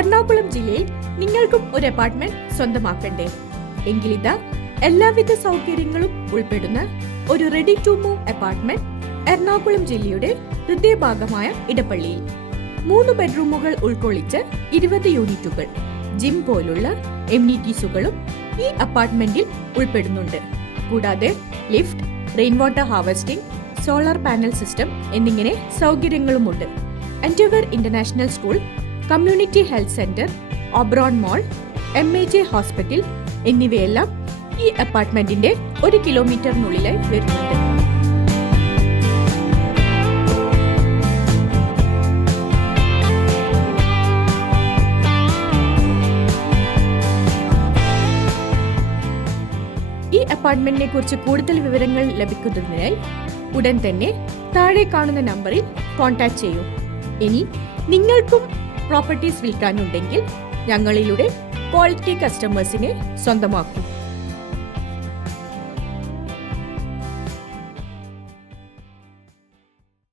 എറണാകുളം ജില്ലയിൽ നിങ്ങൾക്കും ഒരു അപ്പാർട്ട്മെന്റ് സ്വന്തമാക്കണ്ടേ? എങ്കിലിതാ എല്ലാവിധ സൗകര്യങ്ങളും ഉൾപ്പെടുന്ന ഒരു ready to move apartment Ernakulam ജില്ലയുടെ ഹൃദയഭാഗമായ ഇടപ്പള്ളിയിൽ 3 ബെഡ്റൂമുകൾ ഉൾക്കൊള്ളിച്ച് 20 യൂണിറ്റുകൾ, ജിം പോലുള്ള എമ്യൂണിറ്റീസുകളും ഈ അപ്പാർട്ട്മെന്റിൽ ഉൾപ്പെടുന്നുണ്ട്. കൂടാതെ lift, rain water harvesting, solar panel system എന്നിങ്ങനെ സൗകര്യങ്ങളുമുണ്ട്. Endeavour International School, community health centre, Oberon Mall, MAJ hospital എന്നിവയെല്ലാം ഈ അപ്പാർട്ട്മെന്റിന്റെ 1 കിലോമീറ്ററിനുള്ളിലായി വരുന്നുണ്ട്. ഈ അപ്പാർട്ട്മെന്റിനെ കുറിച്ച് കൂടുതൽ വിവരങ്ങൾ ലഭിക്കുന്നതിനായി ഉടൻ തന്നെ താഴെ കാണുന്ന നമ്പറിൽ കോൺടാക്ട് ചെയ്യൂ. ഇനി നിങ്ങൾക്കും പ്രോപ്പർട്ടീസ് വിൽക്കാനുണ്ടെങ്കിൽ ഞങ്ങളിലൂടെ ക്വാളിറ്റി കസ്റ്റമേഴ്സിനെ സ്വന്തമാക്കൂ.